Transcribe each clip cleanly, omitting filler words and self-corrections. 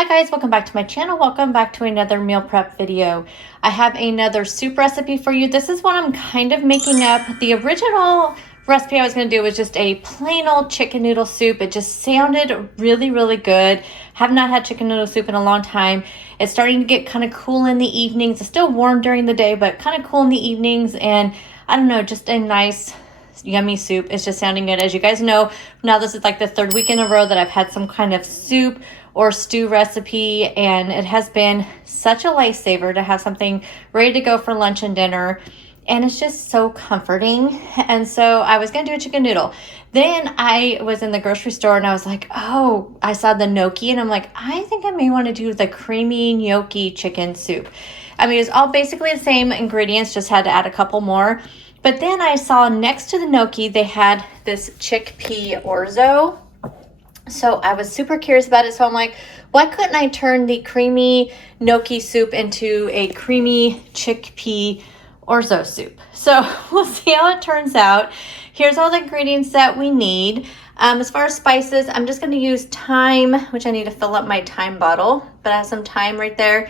Hi guys, welcome back to my channel. Welcome back to another meal prep video. I have another soup recipe for you. This is one I'm kind of making up. The original recipe I was going to do was just a plain old chicken noodle soup. It just sounded really good. Have not had chicken noodle soup in a long time. It's starting to get kind of cool in the evenings. It's still warm during the day, but kind of cool in the evenings. And I don't know, just a nice yummy soup. It's just sounding good. As you guys know, now this is like the third week in a row that I've had some kind of soup or stew recipe, and it has been such a lifesaver to have something ready to go for lunch and dinner, and it's just so comforting. And so I was gonna do a chicken noodle. Then I was in the grocery store and I was like, oh, I saw the gnocchi and I'm like, I think I may want to do the creamy gnocchi chicken soup. I mean, it's all basically the same ingredients, just had to add a couple more. But then I saw next to the gnocchi, they had this chickpea orzo. So I was super curious about it. So I'm like, why couldn't I turn the creamy gnocchi soup into a creamy chickpea orzo soup? So we'll see how it turns out. Here's all the ingredients that we need. As far as spices, I'm just going to use thyme, which I need to fill up my thyme bottle, but I have some thyme right there.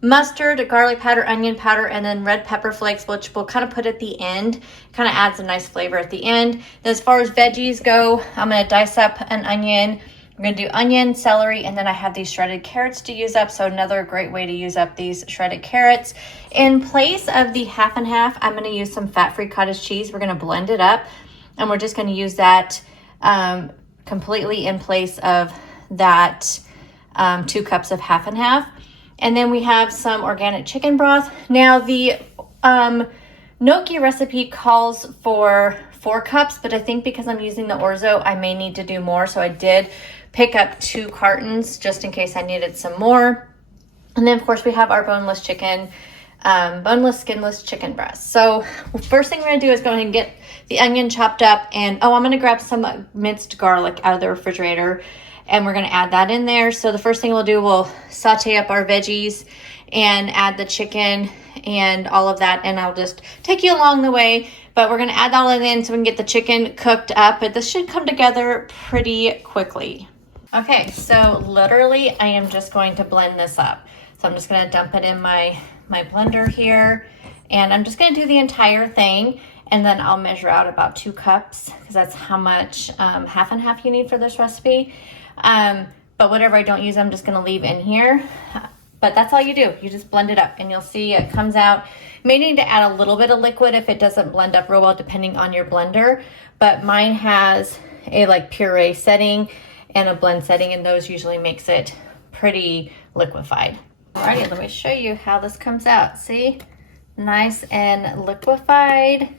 Mustard, garlic powder, onion powder, and then red pepper flakes, which we'll kind of put at the end. Kind of adds a nice flavor at the end. Then as far as veggies go, I'm going to dice up an onion. I'm going to do onion, celery, and then I have these shredded carrots to use up. So another great way to use up these shredded carrots. In place of the half and half, I'm going to use some fat-free cottage cheese. We're going to blend it up, and we're just going to use that completely in place of that 2 cups of half and half. And then we have some organic chicken broth. Now the gnocchi recipe calls for 4 cups, but I think because I'm using the orzo, I may need to do more. So I did pick up 2 cartons just in case I needed some more. And then of course we have our boneless chicken, boneless, skinless chicken breast. So first thing we're gonna do is go ahead and get the onion chopped up. And I'm gonna grab some minced garlic out of the refrigerator, and we're gonna add that in there. So the first thing we'll do, we'll saute up our veggies and add the chicken and all of that. And I'll just take you along the way, but we're gonna add all of it in so we can get the chicken cooked up. But this should come together pretty quickly. Okay, so literally I am just going to blend this up. So I'm just gonna dump it in my blender here, and I'm just gonna do the entire thing. And then I'll measure out about 2 cups because that's how much half and half you need for this recipe. But whatever I don't use, I'm just gonna leave in here. But that's all you do. You just blend it up and you'll see it comes out. You may need to add a little bit of liquid if it doesn't blend up real well, depending on your blender. But mine has a like puree setting and a blend setting, and those usually makes it pretty liquefied. Alrighty, let me show you how this comes out. See? Nice and liquefied.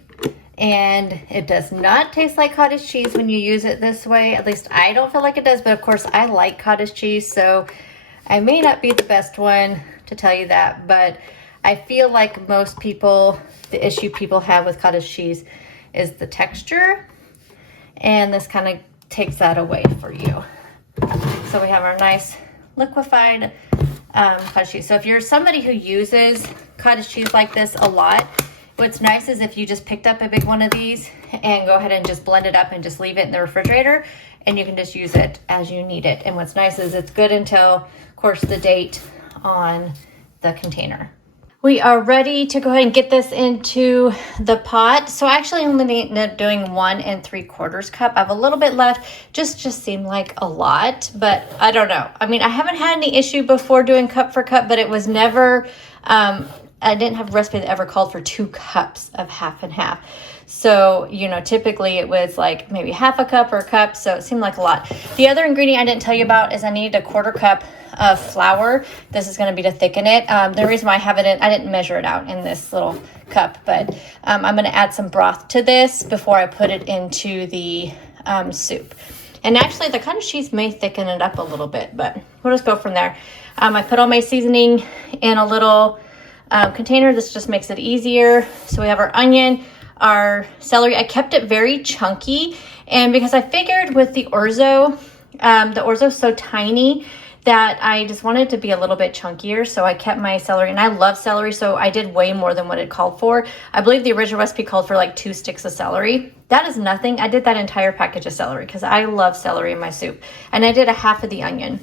And it does not taste like cottage cheese when you use it this way. At least I don't feel like it does, but of course I like cottage cheese, so I may not be the best one to tell you that, but I feel like most people, the issue people have with cottage cheese is the texture, and this kind of takes that away for you. So we have our nice liquefied cottage cheese. So if you're somebody who uses cottage cheese like this a lot, what's nice is if you just picked up a big one of these and go ahead and just blend it up and just leave it in the refrigerator, and you can just use it as you need it. And what's nice is it's good until, of course, the date on the container. We are ready to go ahead and get this into the pot. So I actually only ended up doing 1 3/4 cup. I have a little bit left, just seemed like a lot, but I don't know. I mean, I haven't had any issue before doing cup for cup, but it was never, I didn't have a recipe that ever called for 2 cups of half and half. So, you know, typically it was like maybe half a cup or a cup. So it seemed like a lot. The other ingredient I didn't tell you about is I needed a 1/4 cup of flour. This is going to be to thicken it. The reason why I have it in, I didn't measure it out in this little cup, but I'm going to add some broth to this before I put it into the soup. And actually the cottage cheese may thicken it up a little bit, but we'll just go from there. I put all my seasoning in a little container. This just makes it easier. So we have our onion, our celery. I kept it very chunky, and because I figured with the orzo is so tiny that I just wanted it to be a little bit chunkier, so I kept my celery, and I love celery, so I did way more than what it called for. I believe the original recipe called for like 2 sticks of celery. That is nothing. I did that entire package of celery because I love celery in my soup, and I did a half of the onion.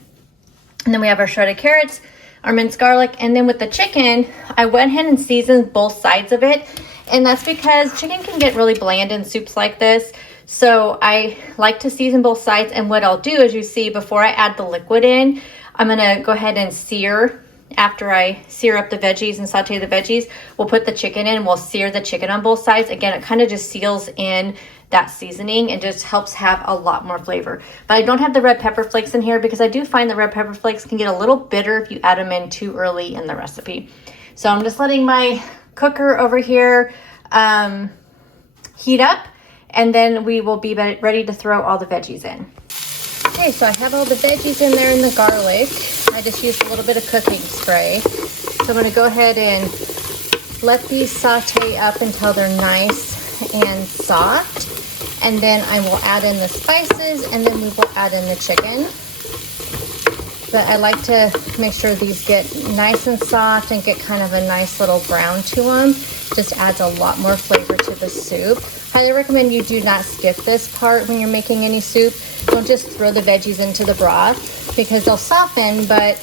And then we have our shredded carrots, our minced garlic, and then with the chicken, I went ahead and seasoned both sides of it. And that's because chicken can get really bland in soups like this. So I like to season both sides. And what I'll do, as you see, before I add the liquid in, I'm gonna go ahead and sear. After I sear up the veggies and saute the veggies, we'll put the chicken in. We'll sear the chicken on both sides. Again, it kind of just seals in that seasoning and just helps have a lot more flavor. But I don't have the red pepper flakes in here because I do find the red pepper flakes can get a little bitter if you add them in too early in the recipe. So I'm just letting my cooker over here heat up, and then we will be ready to throw all the veggies in. Okay, so I have all the veggies in there and the garlic. I just used a little bit of cooking spray. So I'm going to go ahead and let these saute up until they're nice and soft. And then I will add in the spices, and then we will add in the chicken. But I like to make sure these get nice and soft and get kind of a nice little brown to them. Just adds a lot more flavor to the soup. Highly recommend you do not skip this part when you're making any soup. Don't just throw the veggies into the broth because they'll soften, but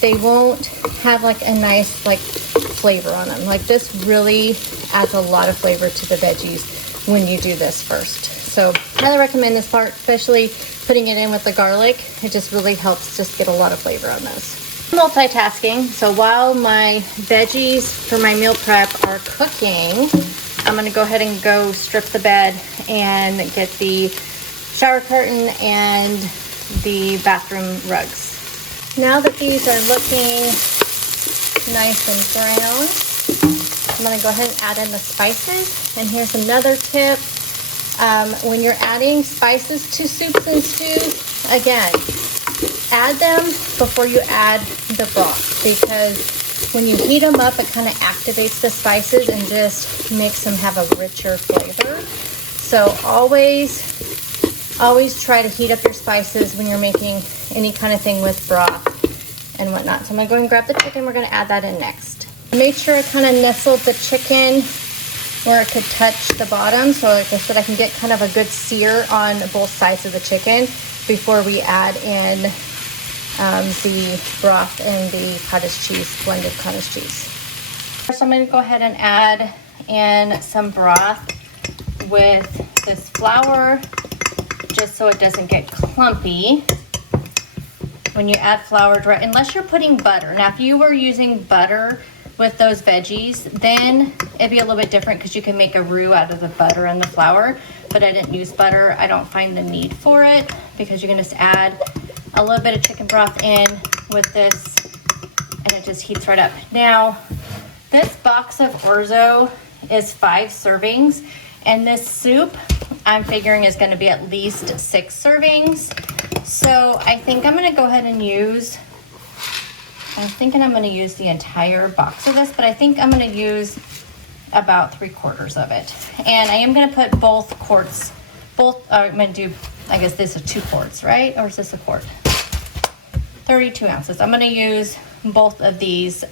they won't have like a nice like flavor on them. Like this really adds a lot of flavor to the veggies when you do this first. So highly recommend this part, especially putting it in with the garlic. It just really helps just get a lot of flavor on those. Multitasking, so while my veggies for my meal prep are cooking, I'm gonna go ahead and go strip the bed and get the shower curtain and the bathroom rugs. Now that these are looking nice and brown, I'm gonna go ahead and add in the spices. And here's another tip. When you're adding spices to soups and stews, again, add them before you add the broth, because when you heat them up, it kind of activates the spices and just makes them have a richer flavor. So always try to heat up your spices when you're making any kind of thing with broth and whatnot. So I'm gonna go and grab the chicken. We're gonna add that in next. Make sure I kind of nestled the chicken where it could touch the bottom, so like I said, I can get kind of a good sear on both sides of the chicken before we add in the broth and the cottage cheese, blended cottage cheese. So I'm going to go ahead and add in some broth with this flour, just so it doesn't get clumpy. When you add flour, unless you're putting butter. Now, if you were using butter with those veggies, then it'd be a little bit different because you can make a roux out of the butter and the flour, but I didn't use butter. I don't find the need for it because you can just add a little bit of chicken broth in with this and it just heats right up. Now, this box of Orzo is 5 servings, and this soup I'm figuring is gonna be at least 6 servings. So I think I'm gonna go ahead and I'm thinking I'm gonna use the entire box of this, but I think I'm gonna use about 3/4 of it. And I am gonna put both quarts, I'm gonna do, I guess this is 2 quarts, right? Or is this a quart? 32 ounces. I'm gonna use both of these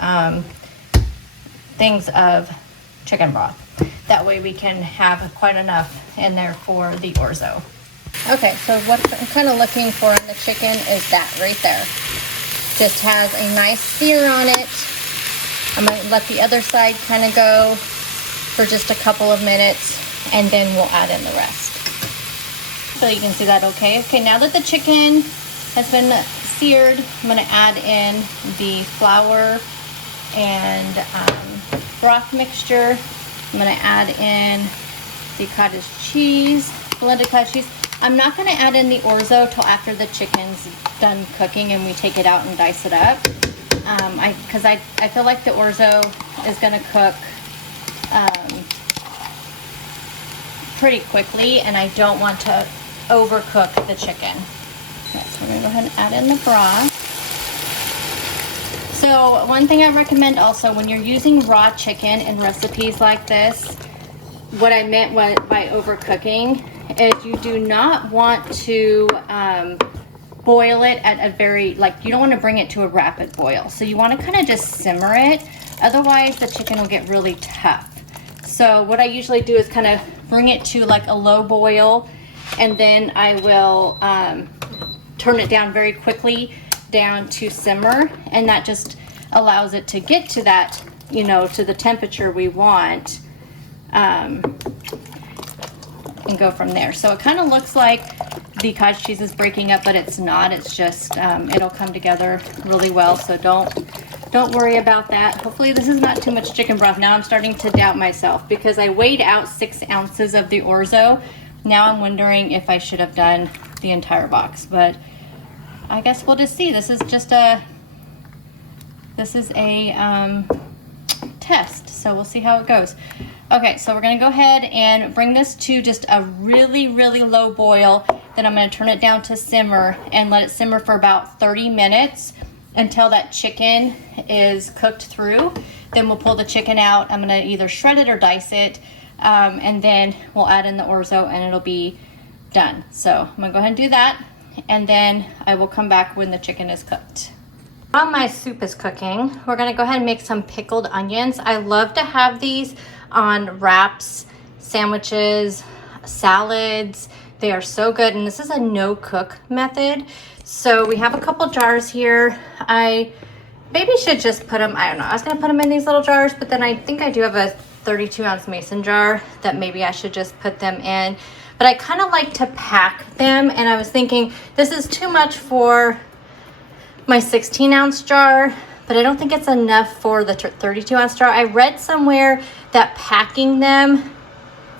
things of chicken broth. That way we can have quite enough in there for the Orzo. Okay, so what I'm kind of looking for in the chicken is that right there. Just has a nice sear on it. I'm gonna let the other side kind of go for just a couple of minutes, and then we'll add in the rest. So you can see that okay. Okay, now that the chicken has been seared, I'm gonna add in the flour and broth mixture. I'm gonna add in the cottage cheese, blended cottage cheese. I'm not gonna add in the Orzo till after the chicken's done cooking and we take it out and dice it up. Because I feel like the Orzo is gonna cook pretty quickly, and I don't want to overcook the chicken. Okay, so we're gonna go ahead and add in the broth. So one thing I recommend also when you're using raw chicken in recipes like this, what I meant by overcooking is you do not want to boil it at a very, you don't want to bring it to a rapid boil. So you want to kind of just simmer it. Otherwise the chicken will get really tough. So what I usually do is kind of bring it to like a low boil, and then I will turn it down very quickly down to simmer, and that just allows it to get to that, you know, to the temperature we want, and go from there. So it kind of looks like the cottage cheese is breaking up, but it's not. It's just, it'll come together really well, so don't worry about that. Hopefully this is not too much chicken broth. Now I'm starting to doubt myself because I weighed out 6 ounces of the Orzo. Now I'm wondering if I should have done the entire box, but I guess we'll just see. This is just a test, so we'll see how it goes. Okay, so we're gonna go ahead and bring this to just a really, really low boil. Then I'm gonna turn it down to simmer and let it simmer for about 30 minutes until that chicken is cooked through. Then we'll pull the chicken out. I'm gonna either shred it or dice it, and then we'll add in the Orzo and it'll be done. So I'm gonna go ahead and do that, and then I will come back when the chicken is cooked. While my soup is cooking, we're gonna go ahead and make some pickled onions. I love to have these on wraps, sandwiches, salads. They are so good, and this is a no cook method. So we have a couple jars here. I maybe should just put them, I don't know, I was gonna put them in these little jars, but then I think I do have a 32-ounce mason jar that maybe I should just put them in. But I kind of like to pack them, and I was thinking this is too much for my 16-ounce jar, but I don't think it's enough for the 32-ounce jar. I read somewhere that packing them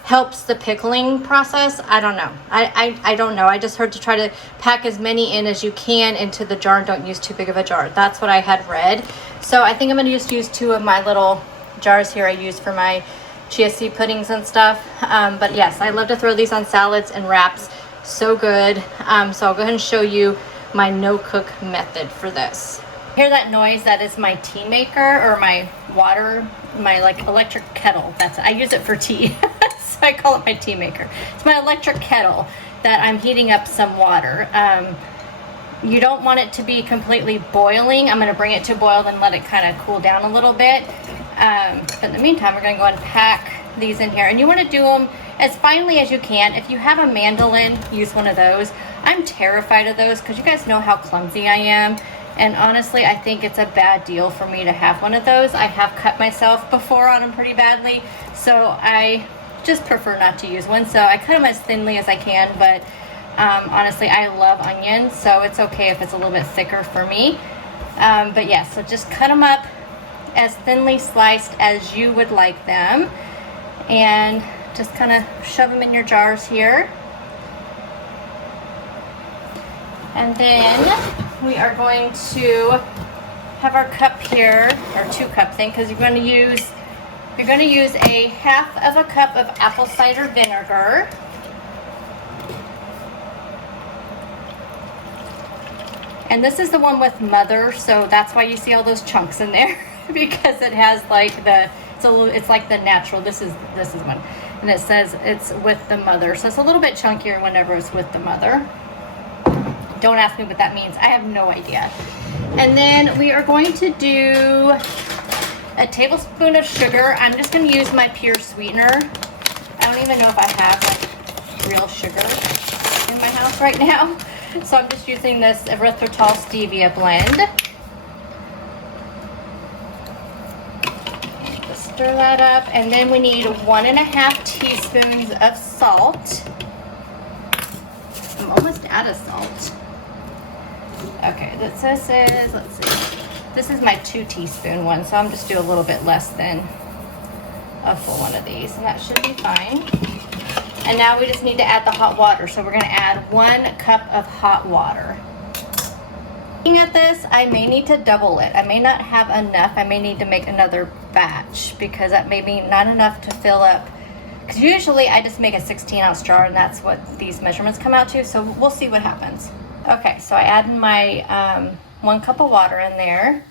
helps the pickling process. I don't know. I don't know. I just heard to try to pack as many in as you can into the jar and don't use too big of a jar. That's what I had read. So I think I'm gonna just use 2 of my little jars here I use for my chia seed puddings and stuff. But yes, I love to throw these on salads and wraps. So good. So I'll go ahead and show you my no cook method for this. Hear that noise? That is my tea maker, or my water, my like electric kettle. I use it for tea. So I call it my tea maker. It's my electric kettle that I'm heating up some water. You don't want it to be completely boiling. I'm gonna bring it to boil and let it kind of cool down a little bit. But in the meantime, we're gonna go and pack these in here. And you wanna do them as finely as you can. If you have a mandolin, use one of those. I'm terrified of those because you guys know how clumsy I am. And honestly, I think it's a bad deal for me to have one of those. I have cut myself before on them pretty badly, so I just prefer not to use one. So I cut them as thinly as I can, but honestly, I love onions, so it's okay if it's a little bit thicker for me. But yeah, so just cut them up as thinly sliced as you would like them, and just kind of shove them in your jars here. And then we are going to have our cup here, our 2-cup thing, because you're going to use a half of a cup of apple cider vinegar. And this is the one with mother, so that's why you see all those chunks in there, because it has like it's like the natural. This is one, and it says it's with the mother, so it's a little bit chunkier whenever it's with the mother. Don't ask me what that means. I have no idea. And then we are going to do a tablespoon of sugar. I'm just going to use my pure sweetener. I don't even know if I have like real sugar in my house right now. So I'm just using this erythritol stevia blend. Just stir that up. And then we need 1.5 teaspoons of salt. I'm almost out of salt. Okay, this is, let's see, this is my 2-teaspoon one, so I'm just do a little bit less than a full one of these, and that should be fine. And now we just need to add the hot water, so we're gonna add 1 cup of hot water. Looking at this, I may need to double it. I may not have enough. I may need to make another batch because that may be not enough to fill up. Because usually I just make a 16-ounce jar, and that's what these measurements come out to, so we'll see what happens. Okay, so I added my 1 cup of water in there.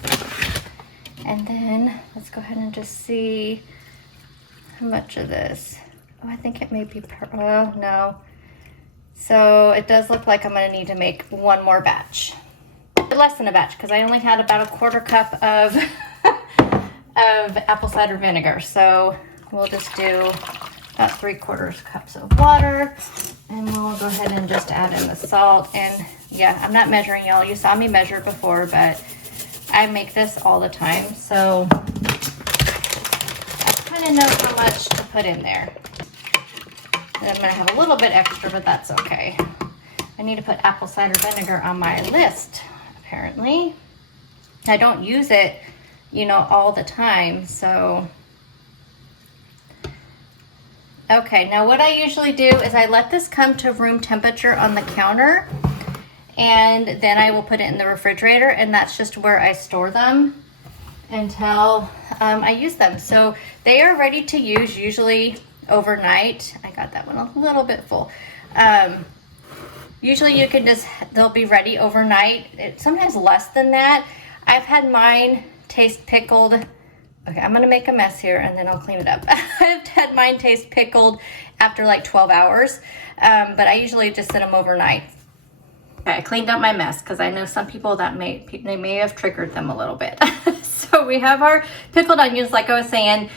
And then let's go ahead and just see how much of this. Oh, I think it may be, well, no. So it does look like I'm gonna need to make 1 more batch. Less than a batch, because I only had about a 1/4 cup of, of apple cider vinegar. So we'll just do about 3/4 cups of water. And we'll go ahead and just add in the salt. And yeah, I'm not measuring, y'all. You saw me measure before, but I make this all the time. So I kind of know how much to put in there. And I'm gonna have a little bit extra, but that's okay. I need to put apple cider vinegar on my list, apparently. I don't use it, you know, all the time, so. Okay, now what I usually do is I let this come to room temperature on the counter, and then I will put it in the refrigerator, and that's just where I store them until I use them. So they are ready to use usually overnight. I got that one a little bit full. Usually you can just, they'll be ready overnight. Sometimes less than that. I've had mine taste pickled. Okay, I'm gonna make a mess here and then I'll clean it up. I've had mine taste pickled after like 12 hours, but I usually just sit them overnight. Okay, I cleaned up my mess because I know some people that they may have triggered them a little bit. So we have our pickled onions, like I was saying.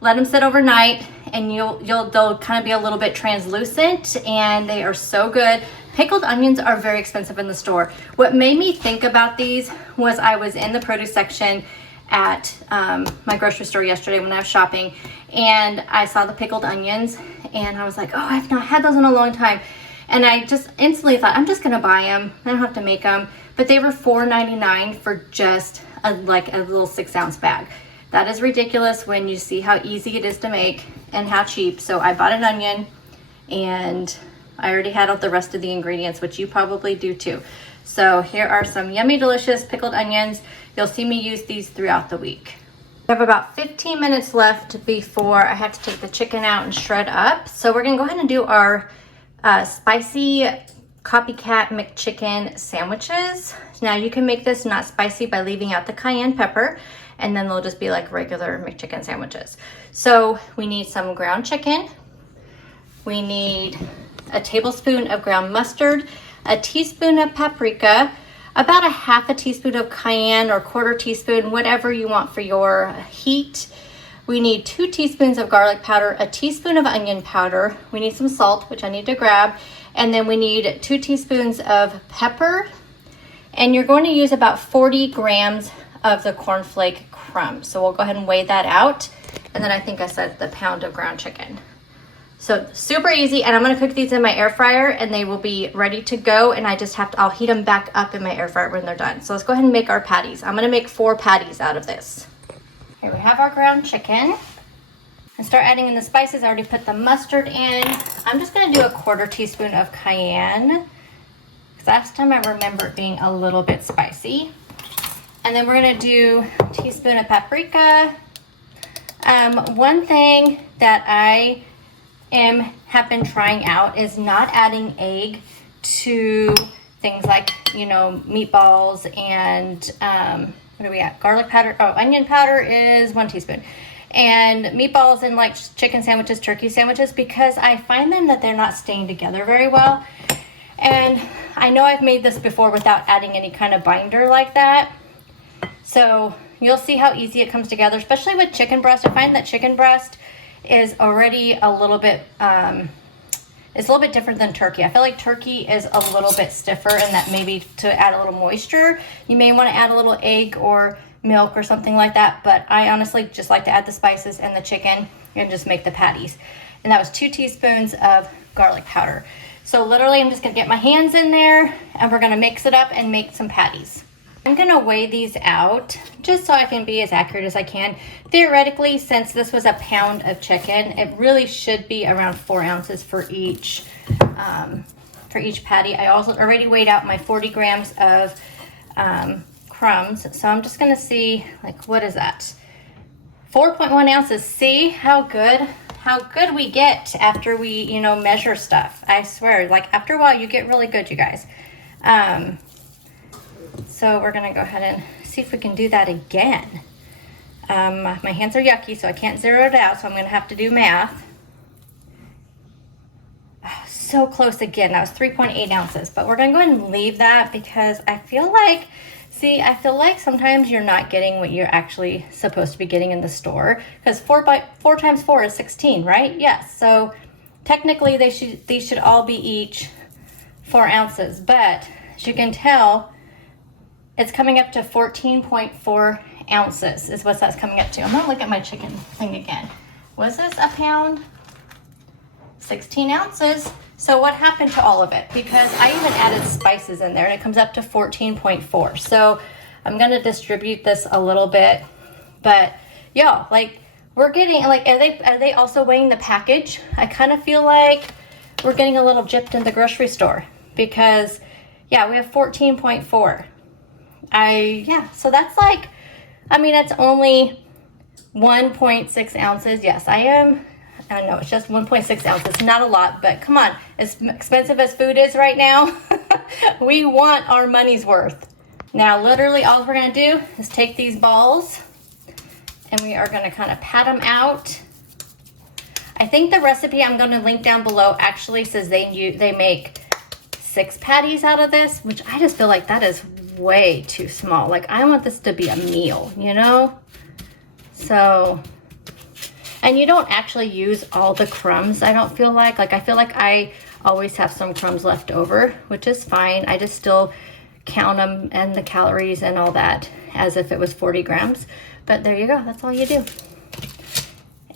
Let them sit overnight, and they'll kind of be a little bit translucent, and they are so good. Pickled onions are very expensive in the store. What made me think about these was I was in the produce section at my grocery store yesterday when I was shopping, and I saw the pickled onions, and I was like, oh, I've not had those in a long time. And I just instantly thought, I'm just gonna buy them. I don't have to make them. But they were $4.99 for just like a little 6-ounce bag. That is ridiculous when you see how easy it is to make and how cheap. So I bought an onion, and I already had all the rest of the ingredients, which you probably do too. So here are some yummy, delicious pickled onions. You'll see me use these throughout the week. I have about 15 minutes left before I have to take the chicken out and shred up. So we're gonna go ahead and do our spicy copycat McChicken sandwiches. Now you can make this not spicy by leaving out the cayenne pepper, and then they'll just be like regular McChicken sandwiches. So we need some ground chicken. We need a tablespoon of ground mustard, a teaspoon of paprika, about a half a teaspoon of cayenne or quarter teaspoon, whatever you want for your heat. We need 2 teaspoons of garlic powder, a teaspoon of onion powder. We need some salt, which I need to grab. And then we need 2 teaspoons of pepper. And you're going to use about 40 grams of the cornflake crumbs. So we'll go ahead and weigh that out. And then I think I said the pound of ground chicken. So super easy, and I'm gonna cook these in my air fryer, and they will be ready to go, and I'll heat them back up in my air fryer when they're done. So let's go ahead and make our patties. I'm gonna make 4 patties out of this. Here we have our ground chicken. And start adding in the spices. I already put the mustard in. I'm just gonna do a quarter teaspoon of cayenne, because last time I remember it being a little bit spicy. And then we're gonna do a teaspoon of paprika. One thing that I have been trying out is not adding egg to things like, you know, meatballs and what are we at? Garlic powder. Oh, onion powder is 1 teaspoon. And meatballs and like chicken sandwiches, turkey sandwiches, because I find them that they're not staying together very well. And I know I've made this before without adding any kind of binder like that. So you'll see how easy it comes together, especially with chicken breast. I find that chicken breast is already a little bit, it's a little bit different than turkey. I feel like turkey is a little bit stiffer, and that maybe to add a little moisture, you may want to add a little egg or milk or something like that. But I honestly just like to add the spices and the chicken and just make the patties. And that was 2 teaspoons of garlic powder. So literally I'm just gonna get my hands in there, and we're gonna mix it up and make some patties. I'm gonna weigh these out just so I can be as accurate as I can. Theoretically, since this was a pound of chicken, it really should be around 4 ounces for each patty. I also already weighed out my 40 grams of crumbs. So I'm just gonna see, like, what is that? 4.1 ounces. See how good we get after we, you know, measure stuff. I swear, like after a while you get really good, you guys. So we're gonna go ahead and see if we can do that again. My hands are yucky, so I can't zero it out, so I'm gonna have to do math. Oh, so close again. That was 3.8 ounces, but we're gonna go ahead and leave that because I feel like, sometimes you're not getting what you're actually supposed to be getting in the store, because 4 times 4 is 16, right? Yes, so technically these should all be each 4 ounces, but as you can tell, it's coming up to 14.4 ounces is what that's coming up to. I'm gonna look at my chicken thing again. Was this a pound? 16 ounces. So what happened to all of it? Because I even added spices in there and it comes up to 14.4. So I'm gonna distribute this a little bit, but y'all, like, we're getting, like, are they also weighing the package? I kind of feel like we're getting a little gypped in the grocery store because, yeah, we have 14.4. So that's like, I mean, it's only 1.6 ounces. Yes, I know it's just 1.6 ounces, not a lot, but come on, as expensive as food is right now, we want our money's worth. Now, literally all we're gonna do is take these balls and we are gonna kind of pat them out. I think the recipe I'm gonna link down below actually says they make 6 patties out of this, which I just feel like that is way too small. Like, I want this to be a meal, you know? So, and you don't actually use all the crumbs, I don't feel like. Like, I feel like I always have some crumbs left over, which is fine. I just still count them and the calories and all that as if it was 40 grams. But there you go, that's all you do.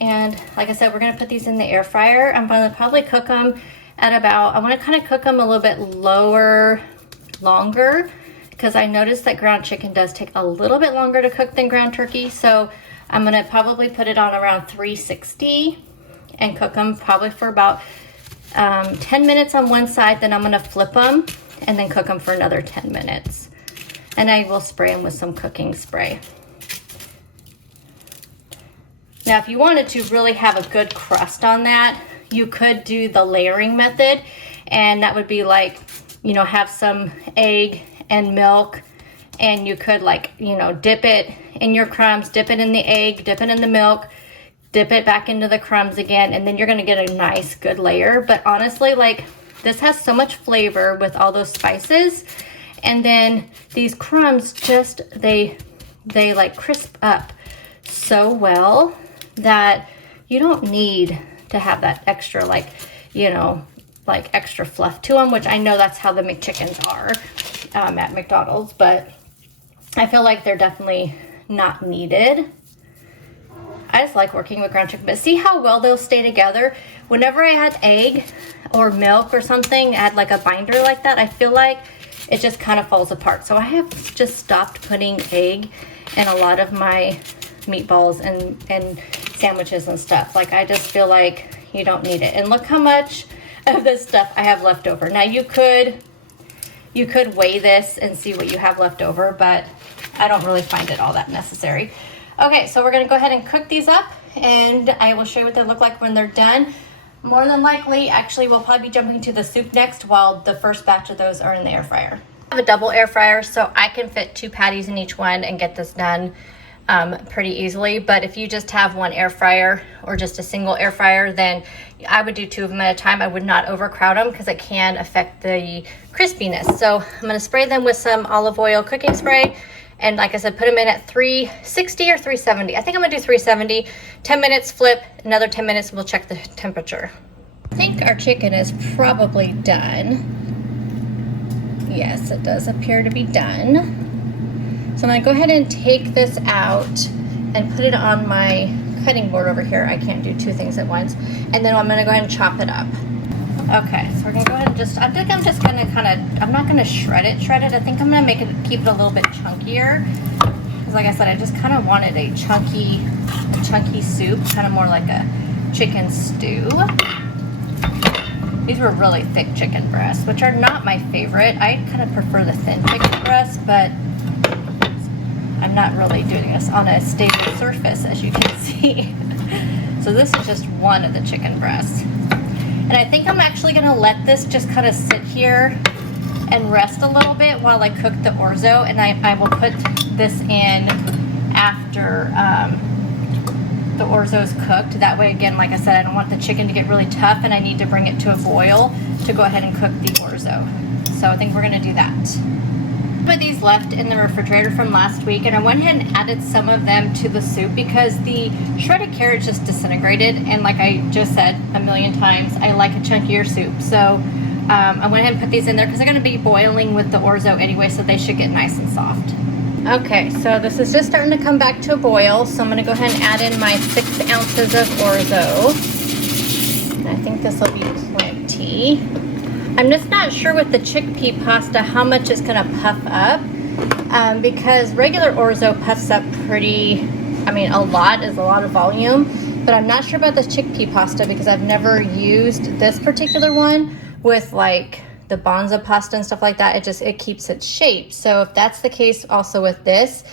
And like I said, we're gonna put these in the air fryer. I'm gonna probably cook them at about, I wanna kind of cook them a little bit longer, because I noticed that ground chicken does take a little bit longer to cook than ground turkey. So I'm gonna probably put it on around 360 and cook them probably for about 10 minutes on one side. Then I'm gonna flip them and then cook them for another 10 minutes. And I will spray them with some cooking spray. Now, if you wanted to really have a good crust on that, you could do the layering method. And that would be like, you know, have some egg and milk, and you could, like, you know, dip it in your crumbs, dip it in the egg, dip it in the milk, dip it back into the crumbs again, and then you're gonna get a nice good layer. But honestly, like, this has so much flavor with all those spices, and then these crumbs just, they like crisp up so well that you don't need to have that extra, like, you know, like extra fluff to them, which I know that's how the McChickens are at McDonald's, but I feel like they're definitely not needed. I just like working with ground chicken, but see how well they'll stay together? Whenever I had egg or milk or something, add like a binder like that, I feel like it just kind of falls apart. So I have just stopped putting egg in a lot of my meatballs and sandwiches and stuff. Like, I just feel like you don't need it. And look how much of this stuff I have left over. Now, you could weigh this and see what you have left over, but I don't really find it all that necessary. Okay, so we're gonna go ahead and cook these up, and I will show you what they look like when they're done. More than likely, actually, we'll probably be jumping to the soup next while the first batch of those are in the air fryer. I have a double air fryer, so I can fit 2 patties in each one and get this done pretty easily. But if you just have one air fryer or just a single air fryer, then I would do 2 of them at a time. I would not overcrowd them because it can affect the crispiness. So I'm going to spray them with some olive oil cooking spray. And like I said, put them in at 360 or 370. I think I'm gonna do 370. 10 minutes, flip, another 10 minutes, we'll check the temperature. I think our chicken is probably done. Yes, it does appear to be done. So I'm gonna go ahead and take this out and put it on my cutting board over here. I can't do 2 things at once. And then I'm gonna go ahead and chop it up. Okay, so we're gonna go ahead and I think I'm just gonna I'm not gonna shred it. I think I'm gonna keep it a little bit chunkier. Because like I said, I just kind of wanted a chunky soup, kind of more like a chicken stew. These were really thick chicken breasts, which are not my favorite. I kind of prefer the thin chicken breasts, but I'm not really doing this on a stable surface, as you can see. So this is just one of the chicken breasts. And I think I'm actually gonna let this just kind of sit here and rest a little bit while I cook the orzo, and I will put this in after the orzo's cooked. That way, again, like I said, I don't want the chicken to get really tough and I need to bring it to a boil to go ahead and cook the orzo. So I think we're gonna do that. Put these left in the refrigerator from last week, and I went ahead and added some of them to the soup because the shredded carrot just disintegrated, and like I just said a million times, I like a chunkier soup. So I went ahead and put these in there because they're going to be boiling with the orzo anyway, so they should get nice and soft. Okay, so this is just starting to come back to a boil, so I'm going to go ahead and add in my 6 ounces of orzo. And I think this will be plenty. I'm just not sure with the chickpea pasta how much it's going to puff up, because regular orzo puffs up pretty, I mean, a lot is a lot of volume, but I'm not sure about the chickpea pasta because I've never used this particular one with like the bonza pasta and stuff like that. It keeps its shape. So if that's the case also with this,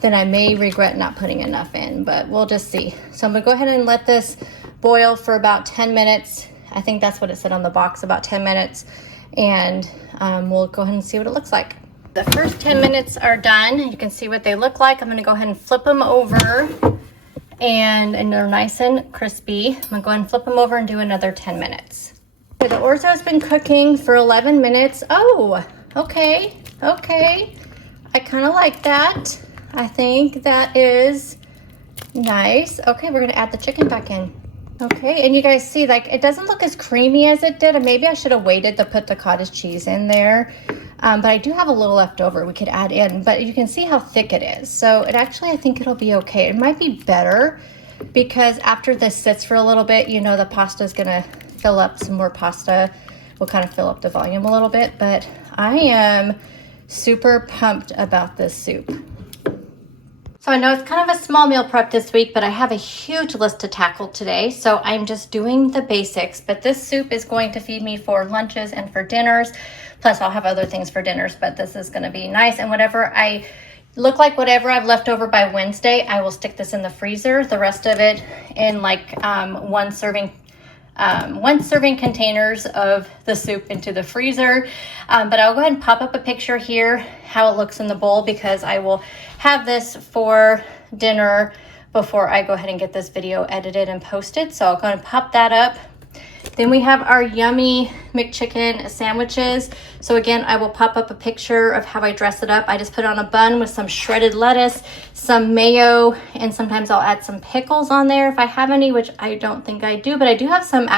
then I may regret not putting enough in, but we'll just see. So I'm going to go ahead and let this boil for about 10 minutes. I think that's what it said on the box, about 10 minutes. And we'll go ahead and see what it looks like. The first 10 minutes are done. You can see what they look like. I'm gonna go ahead and flip them over, and they're nice and crispy. I'm gonna go ahead and flip them over and do another 10 minutes. Okay, the orzo has been cooking for 11 minutes. Oh, okay. I kind of like that. I think that is nice. Okay, we're gonna add the chicken back in. Okay, and you guys see, like, it doesn't look as creamy as it did, and maybe I should have waited to put the cottage cheese in there, but I do have a little left over we could add in, but you can see how thick it is. So it actually, I think it'll be okay. It might be better because after this sits for a little bit, you know, the pasta is gonna fill up. Some more pasta will kind of fill up the volume a little bit, but I am super pumped about this soup. So I know it's kind of a small meal prep this week, but I have a huge list to tackle today. So I'm just doing the basics, but this soup is going to feed me for lunches and for dinners. Plus I'll have other things for dinners, but this is going to be nice. And whatever whatever I've left over by Wednesday, I will stick this in the freezer. The rest of it in like one serving containers of the soup into the freezer. But I'll go ahead and pop up a picture here how it looks in the bowl because I will have this for dinner before I go ahead and get this video edited and posted. So I'll go ahead and pop that up. Then we have our yummy McChicken sandwiches. So again, I will pop up a picture of how I dress it up. I just put it on a bun with some shredded lettuce, some mayo, and sometimes I'll add some pickles on there if I have any, which I don't think I do, but I do have some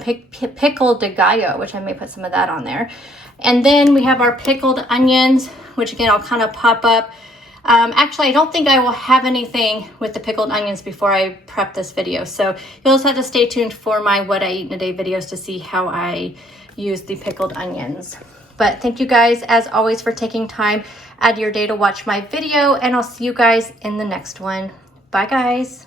pickled de gallo, which I may put some of that on there. And then we have our pickled onions, which again, I'll kind of pop up. Actually, I don't think I will have anything with the pickled onions before I prep this video. So you'll just have to stay tuned for my what I eat in a day videos to see how I use the pickled onions. But thank you guys, as always, for taking time out of your day to watch my video, and I'll see you guys in the next one. Bye, guys.